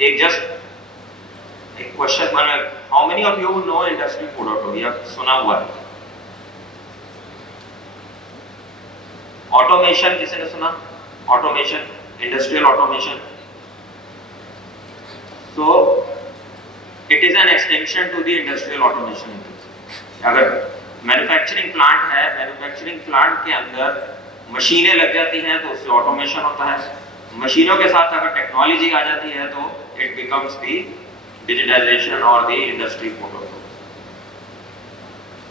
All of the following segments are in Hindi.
एक जस्ट एक question, how many of you know industry 4.0? ये सुना हुआ है? ऑटोमेशन किसी ने सुना? Automation, industrial automation. So it is an extension to the industrial automation. अगर मैन्युफैक्चरिंग प्लांट है, मैन्युफैक्चरिंग प्लांट के अंदर मशीनें लग जाती हैं तो उससे ऑटोमेशन होता है. मशीनों के साथ अगर टेक्नोलॉजी आ जाती है तो इट बिकम्स द डिजिटाइजेशन और द इंडस्ट्री 4.0.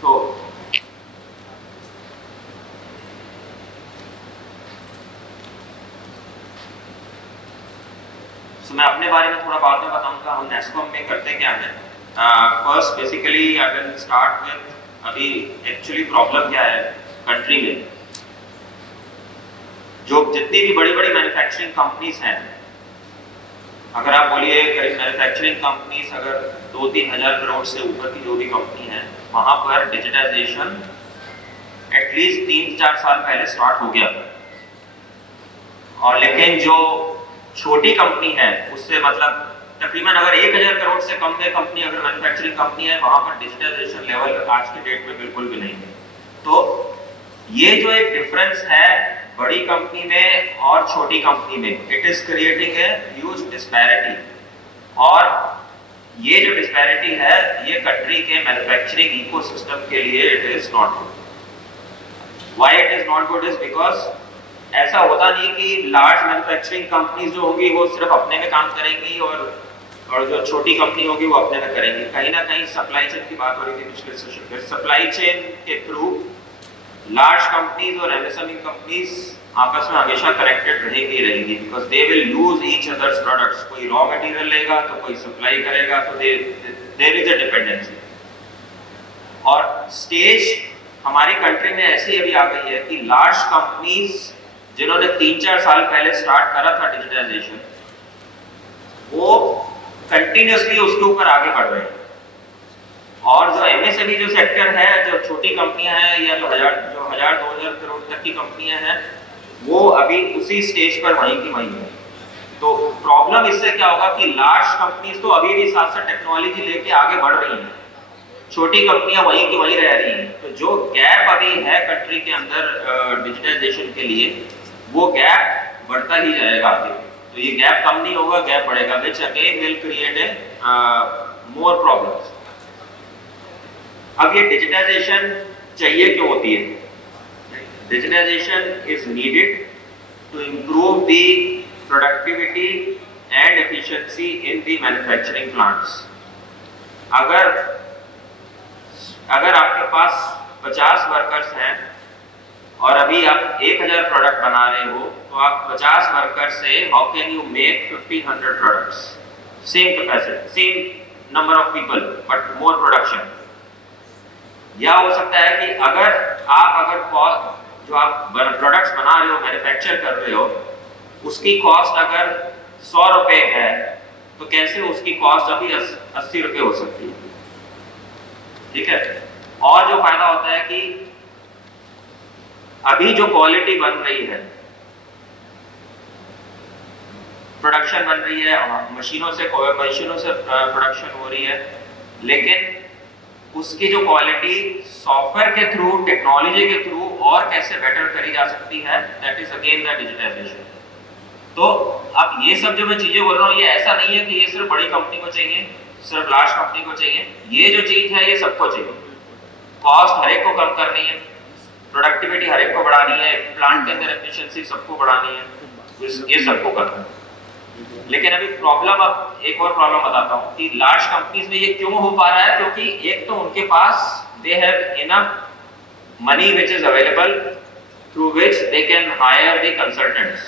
तो मैं अपने बारे में थोड़ा बाद में बताऊंगा हम नेस्कॉम में करते क्या है. First basically I will start with अभी एक्चुअली प्रॉब्लम क्या है कंट्री में. जो जितनी भी बड़ी बड़ी मैन्युफैक्चरिंग कंपनीज हैं, अगर आप बोलिए मैन्युफैक्चरिंग कंपनीज अगर 2-3 हज़ार करोड़ से ऊपर की जो भी कंपनी है, वहां पर डिजिटाइजेशन एटलीस्ट 3-4 साल पहले स्टार्ट हो गया था. और लेकिन जो छोटी कंपनी है उससे मतलब तकरीबन अगर 1,000 करोड़ से कम में कंपनी अगर मैन्युफैक्चरिंग कंपनी है, वहां पर डिजिटाइजेशन लेवल आज के डेट में बिल्कुल भी नहीं है. तो ये जो एक डिफरेंस है बड़ी कंपनी में और छोटी कंपनी में, it is creating a huge disparity. और ये जो डिस्पैरिटी है ये कंट्री के मैन्युफैक्चरिंग इकोसिस्टम के लिए it is not good. Why it is not good is because ऐसा होता नहीं कि लार्ज मैन्युफैक्चरिंग कंपनीज जो होंगी वो सिर्फ अपने में काम करेंगी और जो छोटी कंपनी होगी वो अपने में करेंगी. कहीं ना कहीं सप्लाई चेन की बात हो रही थी पिछले सेशन में. सप्लाई चेन के थ्रू लार्ज कंपनीज और एमएसएमई कंपनीज आपस में हमेशा कनेक्टेड रहेगी because they will use each others products. कोई रॉ मटेरियल लेगा तो कोई सप्लाई करेगा, तो देयर इज अ डिपेंडेंसी. और स्टेज हमारी कंट्री में ऐसी अभी आ गई है कि लार्ज कंपनीज जिन्होंने 3-4 साल पहले स्टार्ट करा था डिजिटाइजेशन, वो कंटिन्यूअसली उसके ऊपर आगे बढ़ रहे हैं. और जो एमएसएमई जो सेक्टर है, जो छोटी कंपनियां हैं या जो 1,000-2,000 करोड़ तक की कंपनियां हैं, वो अभी उसी स्टेज पर वहीं की वहीं है. तो प्रॉब्लम इससे क्या होगा कि लार्ज कंपनीज तो अभी भी साथ साथ टेक्नोलॉजी लेके आगे बढ़ रही हैं, छोटी कंपनियां वहीं की वहीं रह रही हैं. तो जो गैप अभी है कंट्री के अंदर डिजिटाइजेशन के लिए, वो गैप बढ़ता ही जाएगा आगे. तो ये गैप कम नहीं होगा, गैप बढ़ेगा, which again will create a more problems. अब ये डिजिटाइजेशन चाहिए क्यों होती है? Digitization is needed to improve the productivity and efficiency in the manufacturing plants. अगर आपके पास 50 वर्कर्स हैं और अभी आप 1,000 प्रोडक्ट बना रहे हो, तो आप 50 वर्कर से how can you make 1,500 products? Same capacity, same number of people but more production. या हो सकता है कि अगर जो आप प्रोडक्ट्स बना रहे हो, मैन्युफैक्चर कर रहे हो, उसकी कॉस्ट अगर 100 रुपए है, तो कैसे उसकी कॉस्ट अभी 80 रुपए हो सकती है. ठीक है. और जो फायदा होता है कि अभी जो क्वालिटी बन रही है, प्रोडक्शन बन रही है, मशीनों से प्रोडक्शन हो रही है, लेकिन उसकी जो क्वालिटी सॉफ्टवेयर के थ्रू, टेक्नोलॉजी के थ्रू और कैसे बेटर करी जा सकती है, that is again the digitization. तो अब ये सब जो मैं चीजें बोल रहा हूँ, ये ऐसा नहीं है कि ये सिर्फ बड़ी कंपनी को चाहिए, सिर्फ लार्ज कंपनी को चाहिए. ये जो चीज है ये सबको चाहिए. कॉस्ट हर एक को कम करनी है, प्रोडक्टिविटी हर एक को बढ़ानी है, प्लांट के अंदर एफिशिएंसी सबको बढ़ानी है, ये सबको करना है. लेकिन अभी प्रॉब्लम, अब एक और प्रॉब्लम बताता हूँ कि लार्ज कंपनीज में ये क्यों हो पा रहा है. क्योंकि एक तो उनके पास they have enough money which is available through which they can hire the consultants.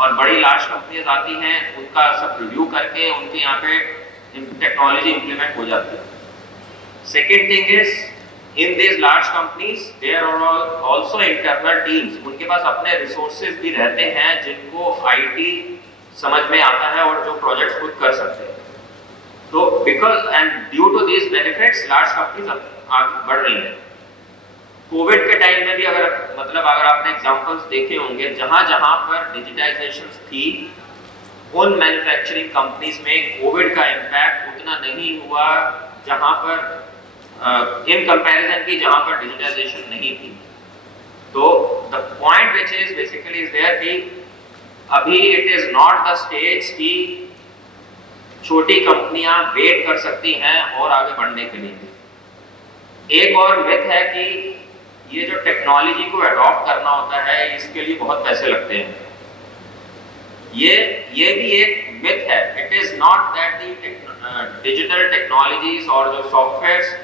और बड़ी लार्ज कंपनीज आती हैं, उनका सब रिव्यू करके उनके यहाँ पे टेक्नोलॉजी इंप्लीमेंट हो जाती है. Second thing is in these large companies there are also internal teams. उनके पास अपने रिसोर्सेज भी रहते हैं जिनको आईटी समझ में आता है और जो प्रोजेक्ट्स खुद कर सकते हैं. तो because and due to this benefits large companies आगे बढ़ रही हैं. कोविड के टाइम में भी अगर आपने एग्जांपल्स देखे होंगे, जहां जहां पर डिजिटाइजेशन थी उन मैन्युफैक्चरिंग कंपनीज में कोविड का इम्पैक्ट उतना नहीं हुआ जहां पर इन कंपैरिजन की जहां पर डिजिटाइजेशन नहीं थी। तो the point which is basically is there कि अभी it is not the stage कि छोटी कंपनियां वेट कर सकती हैं और आगे बढ़ने के लिए। एक और मिथ है कि ये जो टेक्नोलॉजी को अडॉप्ट करना होता है इसके लिए बहुत पैसे लगते हैं। ये भी एक मिथ है। It is not that the digital technologies और जो softwares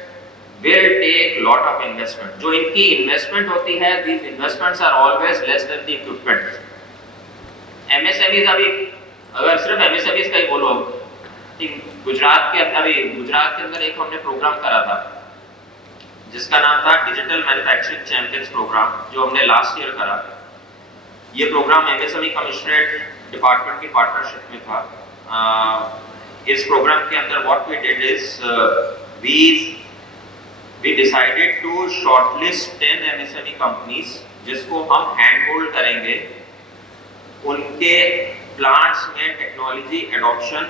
will take lot of investment। जो इनकी इन्वेस्टमेंट होती है, these investments are always less than the equipment। MSMEs अभी अगर सिर्फ MSMEs का ही बोलो, गुजरात के अंदर एक हमने प्रोग्राम करा था जिसका नाम था डिजिटल मैन्युफैक्चरिंग चैंपियंस प्रोग्राम, जो हमने लास्ट ईयर करा। ये प्रोग्राम MSME कमिश्नरेट डिपार्टमेंट की पार्टनरशिप में था। इस प्रोग्राम के अंदर what we did is we decided to shortlist 10 MSME companies जिसको हम हैंड होल्ड करेंगे, उनके प्लांट्स में टेक्नोलॉजी एडॉप्शन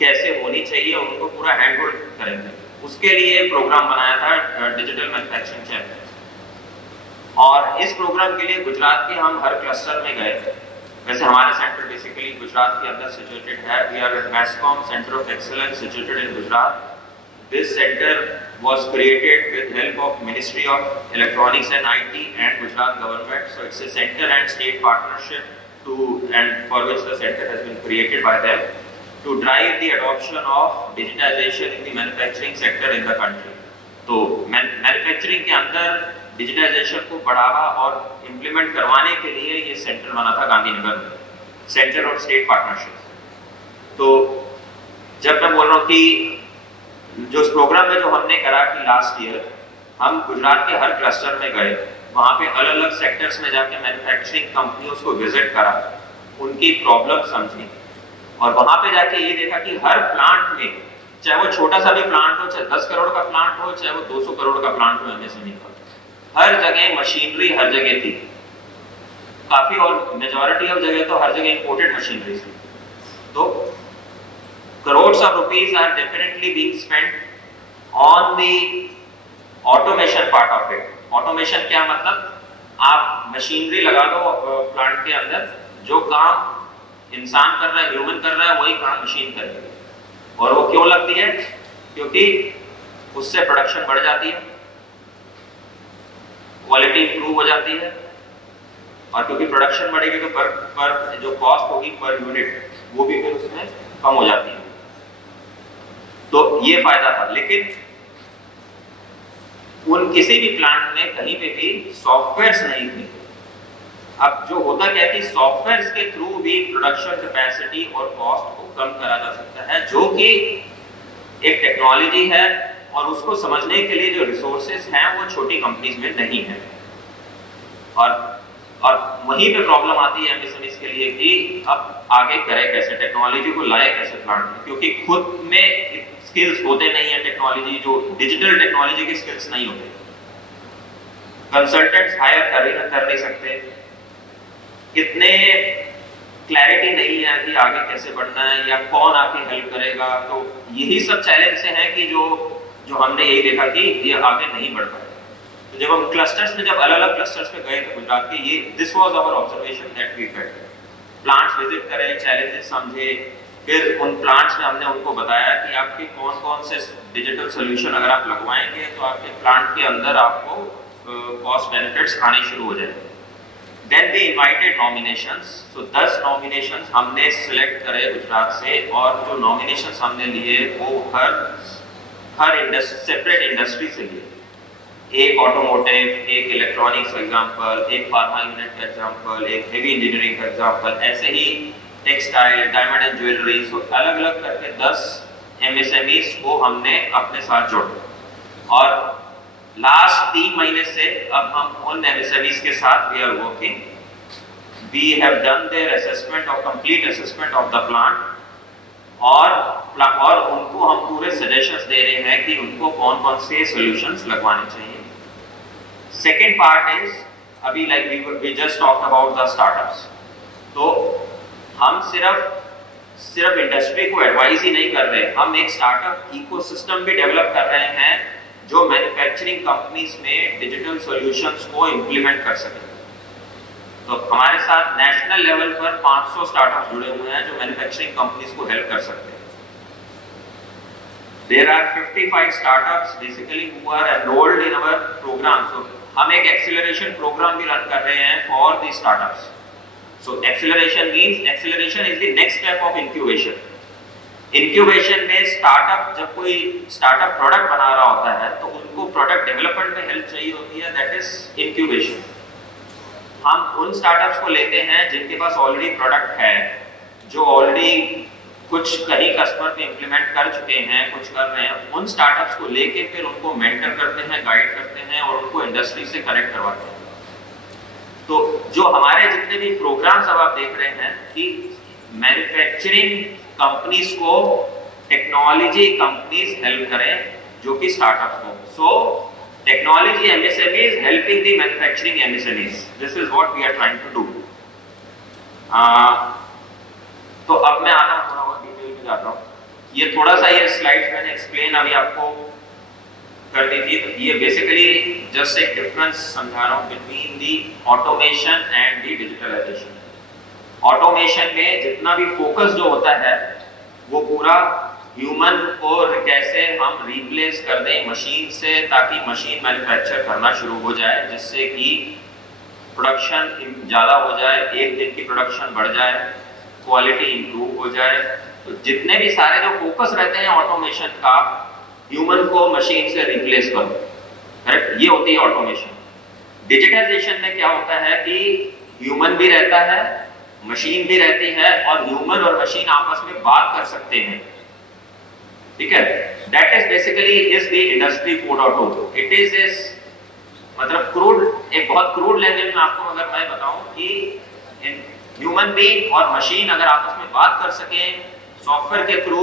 कैसे होनी चाहिए उनको पूरा हैंड होल्ड करेंगे। उसके लिए प्रोग्राम बनाया था डिजिटल मैन्युफैक्चरिंग चैंपियंस। और इस प्रोग्राम के लिए गुजरात के हम हर क्लस्टर में गए। वैसे हमारे सेंटर बेसिकली गुजरात के अंदर सिचुएटेड है। We are Mascom centre of excellence situated in Gujarat. This center was created with help of Ministry of Electronics and IT and Gujarat government. So it's a center and state partnership and for which the center has been created by them to drive the adoption of digitization in the manufacturing sector in the country। तो मैन्युफैक्चरिंग के अंदर डिजिटाइजेशन को बढ़ावा और इम्प्लीमेंट करवाने के लिए ये सेंटर बना था गांधीनगर में, सेंटर और स्टेट पार्टनरशिप। तो जब मैं बोल रहा हूँ कि जो इस प्रोग्राम में जो हमने करा कि लास्ट ईयर हम गुजरात के हर क्लस्टर में गए, वहाँ पे अलग अलग सेक्टर्स में जाके मैन्युफैक्चरिंग कंपनियों को विजिट करा, उनकी प्रॉब्लम समझी और वहाँ पे जाके ये देखा कि हर प्लांट में, चाहे वो छोटा सा भी प्लांट हो, चाहे 10 करोड़ का प्लांट हो, चाहे वो 200 करोड़ का प्लांट हो MSME का, हर जगह मशीनरी हर जगह थी काफी, और मेजॉरिटी ऑफ जगह तो हर जगह इंपोर्टेड मशीनरी थी। तो crores of rupees are definitely being spent on the automation part of it। automation क्या मतलब, आप मशीनरी लगा दो प्लांट के अंदर, जो काम इंसान कर रहा है, ह्यूमन कर रहा है, वही काम मशीन करेगी। और वो क्यों लगती है? क्योंकि उससे प्रोडक्शन बढ़ जाती है, क्वालिटी इंप्रूव हो जाती है, और क्योंकि प्रोडक्शन बढ़ेगी तो पर जो कॉस्ट होगी पर यूनिट वो भी फिर उसमें कम हो जाती है। तो ये फायदा था। लेकिन उन किसी भी प्लांट में कहीं पे भी सॉफ्टवेयर्स नहीं थे। अब जो होता क्या है कि सॉफ्टवेयर्स के थ्रू भी प्रोडक्शन कैपेसिटी और कॉस्ट को कम करा जा सकता है, जो कि एक टेक्नोलॉजी है और उसको समझने के लिए जो रिसोर्सेज हैं वो छोटी कंपनीज में नहीं है। और वहीं पे प्रॉब्लम आती है MSMEs के लिए कि अब आगे करे कैसे, टेक्नोलॉजी को लाए कैसे प्लांट में, क्योंकि खुद में स्किल्स होते नहीं है, टेक्नोलॉजी जो डिजिटल टेक्नोलॉजी के स्किल्स नहीं होते, कंसल्टेंट्स हायर कर नहीं सकते, कितने क्लैरिटी नहीं है कि आगे कैसे बढ़ना है या कौन आके हेल्प करेगा। तो यही सब चैलेंज से हैं कि जो हमने यही देखा कि ये आगे नहीं बढ़ पाए। तो जब हम क्लस्टर्स में, जब अलग अलग क्लस्टर्स में गए थे गुजरात के, ये this was our observation that we felt. Plants visit करें, चैलेंजेस समझे, फिर उन प्लांट्स में हमने उनको बताया कि आपके कौन कौन से डिजिटल सोल्यूशन अगर आप लगवाएंगे तो आपके प्लांट के अंदर आपको कॉस्ट बेनिफिट्स आने शुरू हो जाएंगे। Then we invited nominations. तो 10 नॉमिनेशंस हमने सिलेक्ट करे गुजरात से, और जो नॉमिनेशंस हमने लिए वो हर सेपरेट इंडस्ट्री से लिए। एक ऑटोमोटिव, एक इलेक्ट्रॉनिक्स का एग्जाम्पल, एक फार्मा यूनिट का एग्जाम्पल, एक हेवी इंजीनियरिंग का एग्जाम्पल, ऐसे ही टेक्सटाइल, डायमंड एंड ज्वेलरी। सो अलग अलग करके 10 MSMEs को हमने अपने साथ जोड़ा। और लास्ट 3 महीने से अब हम उन MSMEs के साथ we are working. We have done their assessment और complete assessment of the plant, और उनको हम पूरे सजेशंस दे रहे हैं कि उनको कौन कौन से सॉल्यूशंस लगवाने चाहिए। सेकेंड पार्ट इज, अभी like we just talked about the startups. तो हम सिर्फ सिर्फ इंडस्ट्री को एडवाइस ही नहीं कर रहे, हम एक स्टार्टअप इकोसिस्टम भी डेवलप कर रहे हैं जो मैन्युफैक्चरिंग कंपनीज में डिजिटल सॉल्यूशंस को इंप्लीमेंट कर सके। तो हमारे साथ नेशनल लेवल पर 500 स्टार्टअप्स जुड़े हुए हैं जो मैन्युफैक्चरिंग कंपनीज को हेल्प कर सकते हैं। There are 55 startups basically who are enrolled in our program. So हम एक acceleration program भी रन कर रहे हैं for the startups. So acceleration is the next step of incubation. Incubation में startup जब कोई startup product बना रहा होता है तो उनको product development में help चाहिए होती है, that is incubation. हम उन startups को लेते हैं जिनके पास already product है, जो already कुछ कहीं कस्टमर पे इंप्लीमेंट कर चुके हैं, कुछ कर रहे हैं, उन स्टार्टअप्स को लेके फिर उनको मेंटर करते हैं, गाइड करते हैं और उनको इंडस्ट्री से कनेक्ट करवाते हैं। तो जो हमारे जितने भी प्रोग्राम्स अब आप देख रहे हैं कि मैन्युफैक्चरिंग कंपनीज को टेक्नोलॉजी कंपनीज हेल्प करें जो कि स्टार्टअप्स को। So technology MSMEs helping the manufacturing MSMEs, this is what we are trying to do. तो अब मैं आता हूँ, थोड़ा और डिटेल में जाता हूँ। ये थोड़ा सा ये स्लाइड्स मैंने एक्सप्लेन अभी आपको कर दी थी। तो ये बेसिकली जस्ट एक डिफरेंस समझा रहा हूँ between the automation and the digitalization. Automation में जितना भी फोकस जो होता है वो पूरा ह्यूमन को कैसे हम रिप्लेस कर दें मशीन से, ताकि मशीन मैन्युफैक्चर करना शुरू हो जाए, जिससे कि प्रोडक्शन ज़्यादा हो जाए, एक दिन की प्रोडक्शन बढ़ जाए, क्वालिटी इंप्रूव हो जाए। तो जितने भी सारे जो फोकस रहते हैं ऑटोमेशन का, ह्यूमन को मशीन से रिप्लेस करो, करेक्ट, ये होती है ऑटोमेशन। डिजिटाइजेशन में क्या होता है कि ह्यूमन भी रहता है, मशीन भी रहती है, और ह्यूमन और मशीन आपस में बात कर सकते हैं, ठीक है। That is basically is the industry 4.0। It is मतलब क्रूड, एक बहुत क्रूड लैंग्वेज में आपको अगर मैं बताऊं कि ह्यूमन बीइंग और मशीन अगर आपस में बात कर सकें सॉफ्टवेयर के through,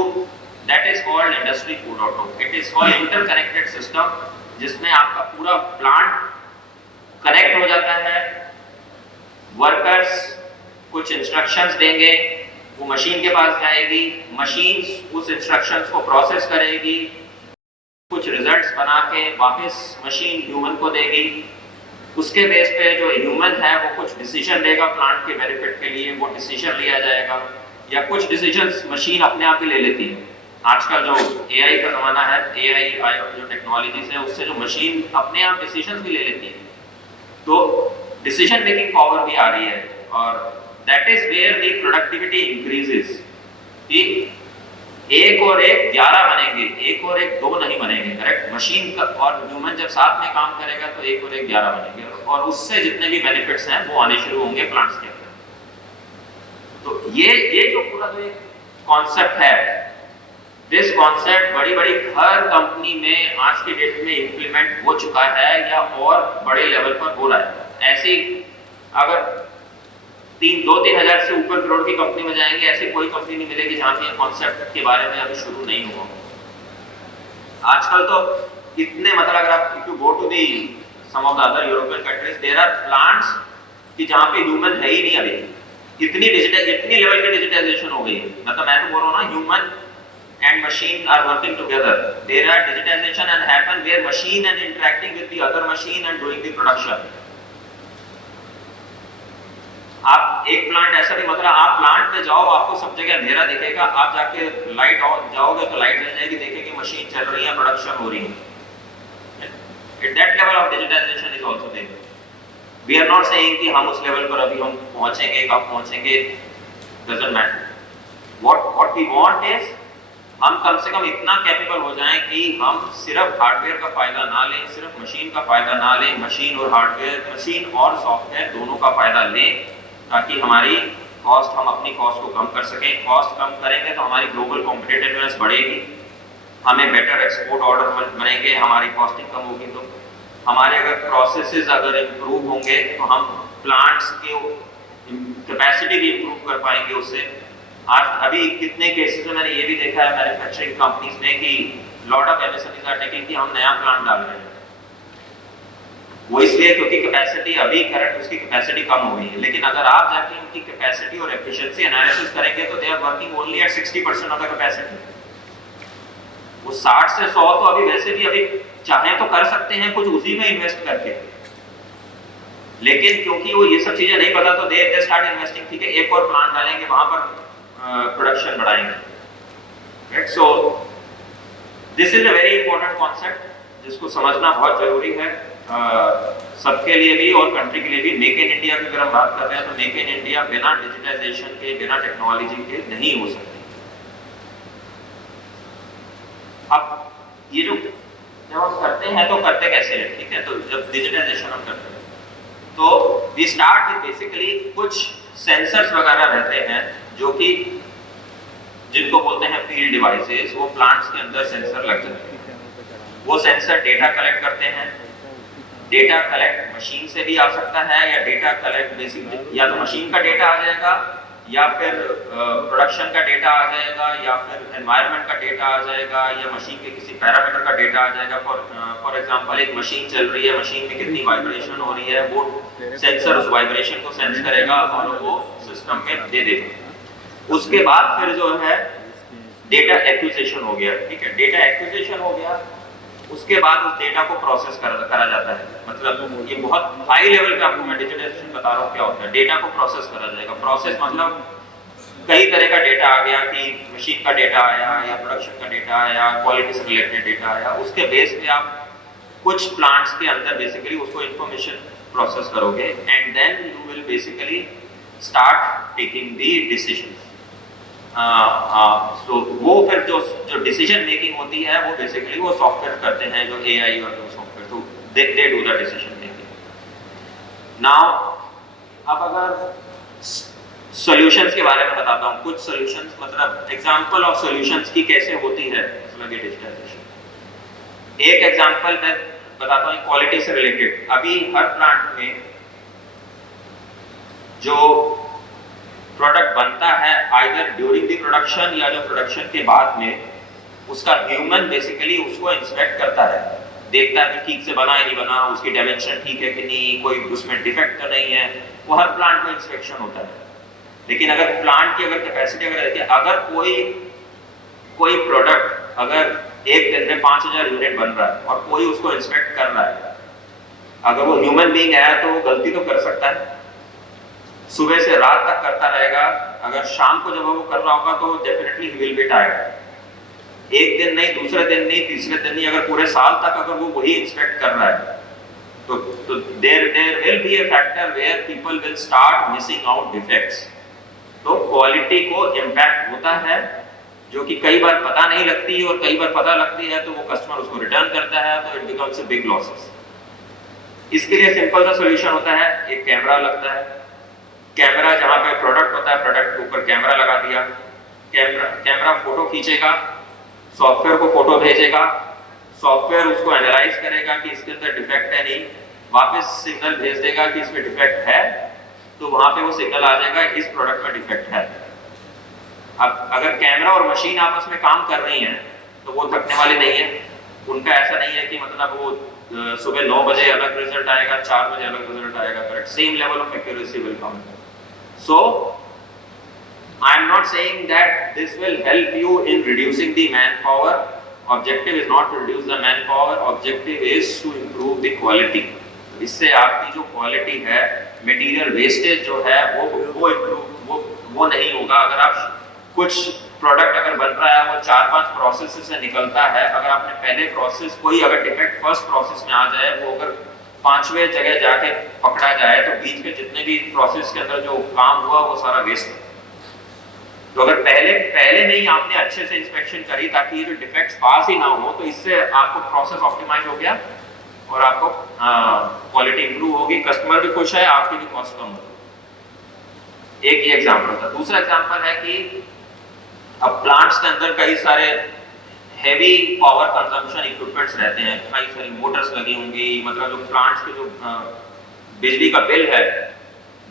that is called industry 4.0। It is called interconnected system, जिसमें आपका पूरा प्लांट कनेक्ट हो जाता है। वर्कर्स कुछ इंस्ट्रक्शंस देंगे, वो मशीन के पास जाएगी, मशीन उस इंस्ट्रक्शंस को प्रोसेस करेगी, कुछ रिजल्ट्स बना के वापस मशीन ह्यूमन को देगी। उसके बेस पे जो ह्यूमन है वो कुछ डिसीजन लेगा प्लांट के बेनिफिट के लिए, वो डिसीजन लिया जाएगा, या कुछ डिसीजंस मशीन अपने आप ही ले लेती है। आजकल जो एआई का ज़माना है, एआई जो टेक्नोलॉजीज है, उससे जो मशीन अपने आप डिसीजंस भी ले लेती है, तो डिसीजन मेकिंग पावर भी आ रही है, और that is where the productivity increases. कि एक और एक 11 बनेंगे, एक और एक 2 नहीं बनेंगे, करेक्ट। मशीन का और ह्यूमन जब साथ में काम करेगा तो एक और एक 11 बनेंगे, और उससे जितने भी बेनिफिट्स हैं वो आने शुरू होंगे प्लांट्स के अंदर। तो ये जो पूरा जो एक कॉन्सेप्ट है, दिस कॉन्सेप्ट बड़ी बड़ी हर कंपनी में आज के डेट में इंप्लीमेंट हो चुका है, या और बड़े लेवल पर हो रहा है। ऐसी अगर 2-3 हज़ार से ऊपर करोड़ की कंपनी में जाएंगे, ऐसी कोई कंपनी नहीं मिलेगी जहां पे कॉन्सेप्ट के बारे में अभी शुरू नहीं हुआ। आजकल तो इतने, मतलब अगर आप if you go to the some of the other European countries, there are plants कि जहां पे ह्यूमन है ही नहीं अभी। इतनी लेवल की डिजिटाइजेशन हो गई है। मतलब मैं तो बोल रहा हूं ना, human and machine are working together. There are digitization and happen where machine and interacting with the other machine and doing the production. आप एक प्लांट ऐसा भी, मतलब आप प्लांट पे जाओ, आपको सब जगह अंधेरा दिखेगा, आप जाके लाइट ऑन जाओगे तो लाइट जल जाएगी, देखेंगे मशीन चल रही है, प्रोडक्शन हो रही है। At that level of digitization is also there. We are not saying कि हम उस लेवल पर अभी हम पहुंचेंगे, कब पहुंचेंगे, doesn't matter. What we want is हम कम से कम इतना कैपेबल हो जाएं कि हम सिर्फ हार्डवेयर का फायदा ना लें, सिर्फ मशीन का फायदा ना लें, मशीन और हार्डवेयर, मशीन और सॉफ्टवेयर दोनों का फायदा लें, ताकि हमारी कॉस्ट, हम अपनी कॉस्ट को कम कर सकें। कॉस्ट कम करेंगे तो हमारी ग्लोबल कॉम्पिटिटिवनेस बढ़ेगी, हमें बेटर एक्सपोर्ट ऑर्डर बनेंगे, हमारी कॉस्टिंग कम होगी, तो हमारे अगर प्रोसेसेस अगर इम्प्रूव होंगे तो हम प्लांट्स के कैपेसिटी भी इम्प्रूव कर पाएंगे उससे। आज अभी कितने केसेस में मैंने ये भी देखा है मैन्युफैक्चरिंग कंपनीज में कि lot of MSMEs are taking कि हम नया प्लांट डाल रहे हैं, वो इसलिए क्योंकि कैपेसिटी अभी करंट उसकी कैपेसिटी कम हो गई है, लेकिन अगर आप जाके उनकी कैपेसिटी और एफिशिएंसी एनालिसिस करेंगे तो they are working only at 60% of the capacity. वो 60 से 100 तो अभी वैसे भी अभी चाहे तो कर सकते हैं कुछ उसी में इन्वेस्ट करके, लेकिन क्योंकि वो ये सब चीजें नहीं पता तो दे स्टार्ट इन्वेस्टिंग, ठीक है एक और प्लांट डालेंगे वहां पर प्रोडक्शन बढ़ाएंगे, right. So this is a very important concept जिसको समझना बहुत जरूरी है सबके लिए भी और कंट्री के लिए भी। मेक इन इंडिया की अगर हम बात कर रहे हैं तो मेक इन इंडिया बिना डिजिटाइजेशन के, बिना टेक्नोलॉजी के नहीं हो सकती। अब ये जो जब हम करते हैं तो करते कैसे हैं, ठीक है, तो जब डिजिटाइजेशन हम करते हैं तो वी स्टार्ट विद बेसिकली कुछ सेंसर्स वगैरह रहते हैं जो कि जिनको बोलते हैं फील्ड डिवाइसेस, वो प्लांट्स के अंदर सेंसर लग जाते हैं। वो सेंसर डेटा कलेक्ट करते हैं। डेटा कलेक्ट मशीन से भी आ सकता है या डेटा कलेक्ट बेसिक या तो मशीन का डेटा आ जाएगा या फिर प्रोडक्शन का डेटा आ जाएगा या फिर एनवायरनमेंट का डेटा आ जाएगा या मशीन के किसी पैरामीटर का डेटा आ जाएगा। फॉर एग्जांपल एक मशीन चल रही है, मशीन में कितनी वाइब्रेशन हो रही है, वो सेंसर उस वाइब्रेशन को सेंस करेगा और वो सिस्टम में दे देगा। उसके बाद फिर जो है डेटा एक्विजिशन हो गया, ठीक है, डेटा एक्विजिशन हो गया, उसके बाद उस डेटा को प्रोसेस करा जाता है। मतलब ये बहुत हाई लेवल पे आपको मैं डिजिटाइजेशन बता रहा हूँ क्या होता है। डेटा को प्रोसेस करा जाएगा। प्रोसेस मतलब कई तरह का डेटा आ गया कि मशीन का डेटा आया या प्रोडक्शन का डेटा आया, क्वालिटी से रिलेटेड डेटा आया, उसके बेस पे आप कुछ प्लांट्स के अंदर बेसिकली उसको इंफॉर्मेशन प्रोसेस करोगे and then you will basically start taking the decision. तो वो फिर जो डिसीजन मेकिंग होती है वो बेसिकली वो सॉफ्टवेयर करते हैं, जो एआई और जो सॉफ्टवेयर, तो they do the decision making. Now अब अगर सॉल्यूशंस के बारे में बताता हूँ, कुछ सॉल्यूशंस मतलब एग्जांपल ऑफ सॉल्यूशंस की कैसे होती है डिजिटाइजेशन। एक एग्जांपल मैं बताता हूँ क्वालिटी से रिलेटेड। अभी हर प्लांट में जो प्रोडक्ट बनता है आइदर ड्यूरिंग द प्रोडक्शन या जो प्रोडक्शन के बाद में, उसका ह्यूमन बेसिकली उसको इंस्पेक्ट करता है, देखता है कि ठीक से बना है नहीं बना, उसकी डायमेंशन ठीक है कि नहीं, कोई उसमें डिफेक्ट तो नहीं है। वो हर प्लांट में इंस्पेक्शन होता है। लेकिन अगर प्लांट की अगर कैपेसिटी अगर रहती है, अगर कोई प्रोडक्ट अगर एक दिन में 5000 यूनिट बन रहा है और कोई उसको इंस्पेक्ट कर रहा है, अगर वो ह्यूमन बीइंग है तो वो गलती तो कर सकता है, सुबह से रात तक करता रहेगा। अगर शाम को जब वो कर रहा होगा तो definitely he will be tired. एक दिन नहीं, दूसरे दिन नहीं, तीसरे दिन नहीं, अगर पूरे साल तक अगर वो वही इंस्पेक्ट कर रहा है तो there will be a factor where people will start missing out defects. तो क्वालिटी को इम्पैक्ट होता है, जो कि कई बार पता नहीं लगती है और कई बार पता लगती है तो वो कस्टमर उसको रिटर्न करता है, तो it becomes a big losses. इसके लिए सिंपल सा सॉल्यूशन होता है, एक कैमरा लगता है। कैमरा जहां पे प्रोडक्ट होता है, प्रोडक्ट के ऊपर कैमरा लगा दिया, कैमरा फोटो खींचेगा, सॉफ्टवेयर को फोटो भेजेगा, सॉफ्टवेयर उसको एनालाइज करेगा कि इसके अंदर डिफेक्ट है नहीं, वापस सिग्नल भेज देगा कि इसमें डिफेक्ट है, तो वहां पे वो सिग्नल आ जाएगा इस प्रोडक्ट में डिफेक्ट है। अब अगर कैमरा और मशीन आपस में काम कर रही हैं तो वो थकने वाली नहीं है। उनका ऐसा नहीं है कि मतलब वो सुबह 9 बजे अलग रिजल्ट आएगा, 4 बजे अलग रिजल्ट आएगा, correct, same level of accuracy will come. So, I am not saying that this will help you in reducing the manpower. Objective is not to reduce the manpower. Objective is to improve the quality. इससे आपकी जो क्वालिटी है, मटेरियल वेस्टेज जो है वो नहीं होगा। अगर आप कुछ प्रोडक्ट अगर बन रहा है वो 4-5 प्रोसेस से निकलता है, अगर आपने पहले प्रोसेस कोई अगर डिफेक्ट फर्स्ट प्रोसेस में आ जाए, वो अगर 5वें जगह जाके पकड़ा जाए तो बीच के जितने भी प्रोसेस के अंदर जो काम हुआ वो सारा वेस्ट है। तो अगर पहले नहीं आपने अच्छे से इंस्पेक्शन करी ताकि ये जो डिफेक्ट्स पास ही ना हो, तो इससे आपको प्रोसेस ऑप्टिमाइज हो गया और आपको क्वालिटी इंप्रूव होगी, कस्टमर भी खुश है, आपकी भी कॉस्ट कम होगी। एक ये एग्जांपल था। दूसरा एग्जांपल है कि अब प्लांट्स के अंदर कई सारे हेवी पावर कंजम्पशन इक्विपमेंट्स रहते हैं, कई सारी मोटर्स लगी होंगी, मतलब जो प्लांट्स के जो बिजली का बिल है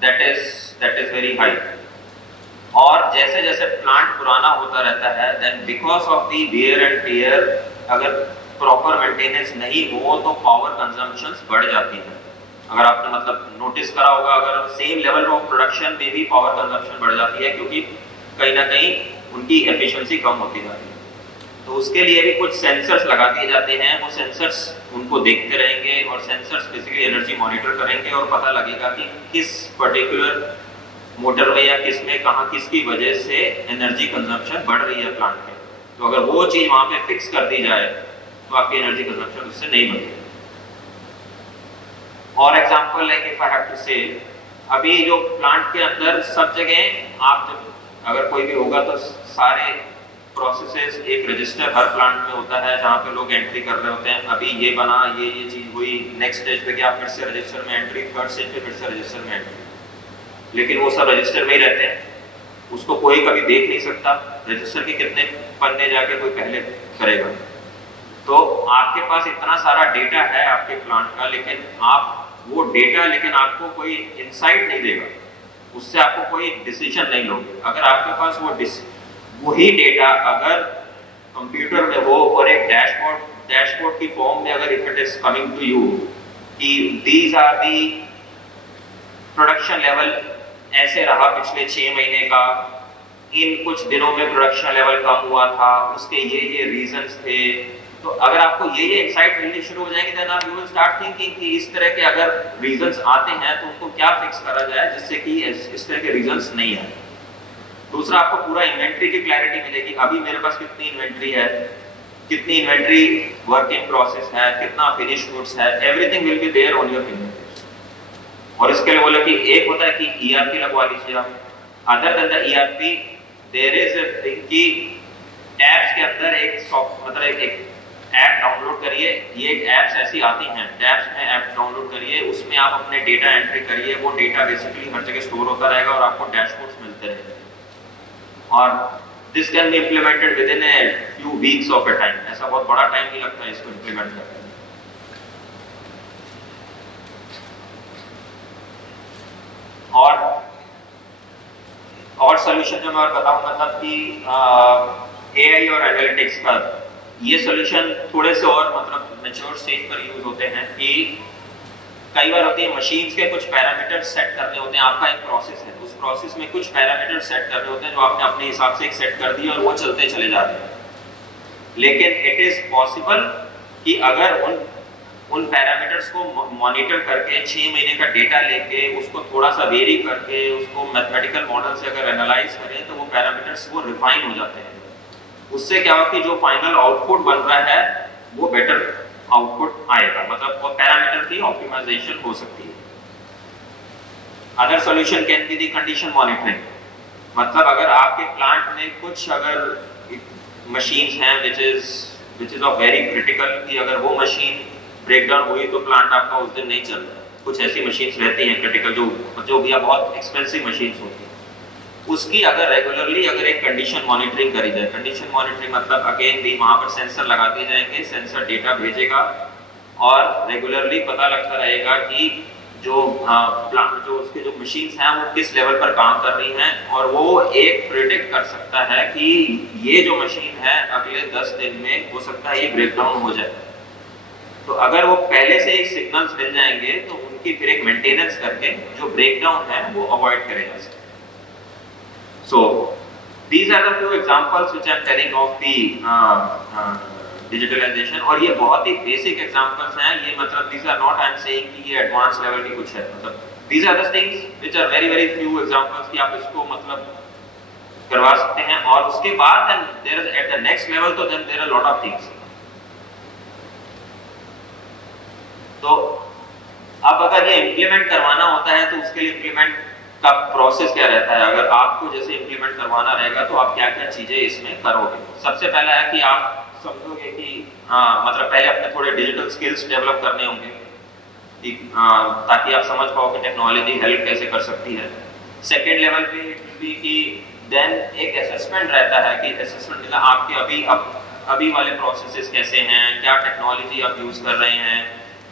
दैट इज वेरी हाई। और जैसे जैसे प्लांट पुराना होता रहता है, then because of the wear and tear, अगर प्रॉपर मेंटेनेंस नहीं हो तो पावर कंजम्पशंस बढ़ जाती है। अगर आपने मतलब नोटिस करा होगा, अगर सेम लेवल ऑफ प्रोडक्शन में भी पावर कंजम्पशन बढ़ जाती है, क्योंकि कहीं ना कहीं उनकी एफिशिएंसी कम होती जाती है। तो उसके लिए भी कुछ सेंसर्स लगा दिए जाते हैं, वो सेंसर्स उनको देखते रहेंगे और सेंसर्स बेसिकली एनर्जी मॉनिटर करेंगे और पता लगेगा कि किस पर्टिकुलर मोटर में या किस में कहाँ किसकी वजह से एनर्जी कंजम्पशन बढ़ रही है प्लांट में। तो अगर वो चीज वहां पे फिक्स कर दी जाए तो आपकी एनर्जी कंजम्पशन उससे नहीं बढ़ेगी। और example like if I have to say, अभी जो प्लांट के अंदर सब जगह आप जब अगर कोई भी होगा तो सारे प्रोसेसेस एक रजिस्टर हर प्लांट में होता है जहाँ पे लोग एंट्री कर रहे होते हैं, अभी ये बना, ये चीज हुई, नेक्स्ट स्टेज पे गया, फिर से रजिस्टर में एंट्री, थर्ड स्टेज पे फिर से रजिस्टर में एंट्री। लेकिन वो सब रजिस्टर में ही रहते हैं, उसको कोई कभी देख नहीं सकता, रजिस्टर के कितने पन्ने जाके कोई पहले करेगा। तो आपके पास इतना सारा डेटा है आपके प्लांट का, लेकिन आप वो डेटा लेकिन आपको कोई इंसाइट नहीं देगा, उससे आपको कोई डिसीजन नहीं लोगे। अगर आपके पास वही डेटा अगर कंप्यूटर में हो और एक डैशबोर्ड की फॉर्म में अगर if it is coming to you कि these are the production level ऐसे रहा पिछले 6 महीने का, इन कुछ दिनों में प्रोडक्शन लेवल कम हुआ था, उसके ये रीजंस थे, तो अगर आपको ये इंसाइट मिलनी शुरू हो जाएंगे देन आप यू विल स्टार्ट थिंकिंग कि इस तरह के अगर रीजंस आते हैं तो उनको क्या फिक्स करा जाए जिससे कि इस तरह के रीजंस नहीं आए। दूसरा, आपको पूरा इन्वेंट्री की क्लैरिटी मिलेगी, अभी मेरे पास कितनी इन्वेंट्री है, कितनी इन्वेंट्री वर्क इन प्रोसेस है, कितना फिनिश गुड्स है, everything will be there on your fingertips. और इसके लिए बोला कि एक होता है कि ईआरपी लगवा लीजिए आप, other than the ERP there is a thing कि टैब्स के अंदर एक सॉफ्ट मतलब एक ऐप डाउनलोड करिए, ये एक ऐप्स ऐसी आती हैं, टैब्स में ऐप डाउनलोड करिए, उसमें आप अपने डेटा एंट्री करिए, वो डेटा बेसिकली हर जगह स्टोर होता रहेगा और आपको डैशबोर्ड्स मिलते रहेंगे। और this can be implemented with in a few weeks of A time, ऐसा बहुत बड़ा टाइम नहीं लगता है इसको इम्प्लीमेंट करने में। और सॉल्यूशन जो मैं बताऊं मतलब कि एआई और एनालिटिक्स का ये सॉल्यूशन थोड़े से और मतलब मैच्योर स्टेज पर यूज होते हैं कि कई बार होती है मशीन्स के कुछ पैरामीटर्स सेट करने होते हैं, आपका एक प्रोसेस है, उस प्रोसेस में कुछ पैरामीटर्स सेट करने होते हैं जो आपने अपने हिसाब से एक सेट कर दिया और वो चलते चले जाते हैं। लेकिन इट इज पॉसिबल कि अगर उन पैरामीटर्स को मॉनिटर करके 6 महीने का डेटा लेके उसको थोड़ा सा वेरी करके उसको मैथमेटिकल मॉडल से अगर एनालाइज करें तो वो पैरामीटर्स वो रिफाइन हो जाते हैं। उससे क्या होगा कि जो फाइनल आउटपुट बन रहा है वो बेटर आउटपुट आएगा, मतलब वो पैरामीटर की ऑप्टिमाइजेशन हो सकती है। Other solution can be the condition monitoring, मतलब अगर आपके प्लांट में कुछ अगर मशीन्स हैं which is of very critical कि अगर वो मशीन ब्रेकडाउन हुई तो प्लांट आपका उस दिन नहीं चल रहा, कुछ ऐसी मशीन्स रहती हैं क्रिटिकल जो भी बहुत एक्सपेंसिव मशीन्स होती हैं, उसकी अगर रेगुलरली अगर एक कंडीशन मॉनिटरिंग करी जाए, कंडीशन मॉनिटरिंग मतलब अगेन भी वहां पर सेंसर लगा दिए जाएंगे, सेंसर डेटा भेजेगा और रेगुलरली पता लगता रहेगा कि जो प्लांट जो उसके जो मशीन्स हैं वो किस लेवल पर काम कर रही हैं, और वो एक प्रिडिक्ट कर सकता है कि ये जो मशीन है अगले 10 दिन में हो सकता है ये ब्रेकडाउन हो जाए। तो अगर वो पहले से एक सिग्नल्स मिल जाएंगे तो उनकी फिर एक मेंटेनेंस करके जो ब्रेकडाउन है वो अवॉइड करे जा सकता है। So these are the few examples which I am telling of the digitalization, और ये बहुत ही basic examples हैं, ये मतलब these are not I am saying कि ये advanced level की कुछ है, मतलब these are the things which are very very few examples कि आप इसको मतलब करवा सकते हैं। और उसके बाद then there is at the next level तो then there are a lot of things। तो अब अगर ये implement करवाना होता है तो उसके लिए implement का प्रोसेस क्या रहता है, अगर आपको जैसे इंप्लीमेंट करवाना रहेगा तो आप क्या क्या चीजें इसमें करोगे। सबसे पहला है कि आप समझोगे कि मतलब पहले अपने थोड़े डिजिटल स्किल्स डेवलप करने होंगे ताकि आप समझ पाओ कि टेक्नोलॉजी हेल्प कैसे कर सकती है। सेकेंड लेवल पे भी कि देन एक असेसमेंट रहता है कि असेसमेंट मतलब आपके अभी वाले प्रोसेसेस कैसे हैं, क्या टेक्नोलॉजी आप यूज कर रहे हैं,